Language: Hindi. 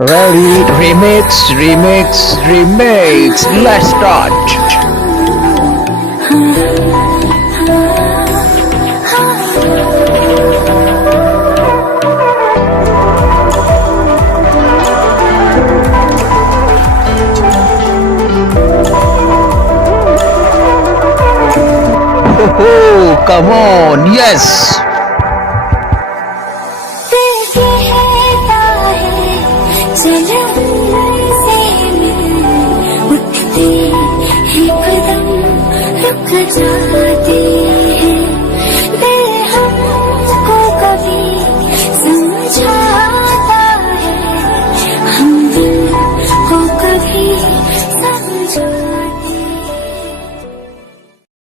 Ready? Remix, remix, remix. Let's start. Oh, come on, yes. उठते ही कदम रुक जाते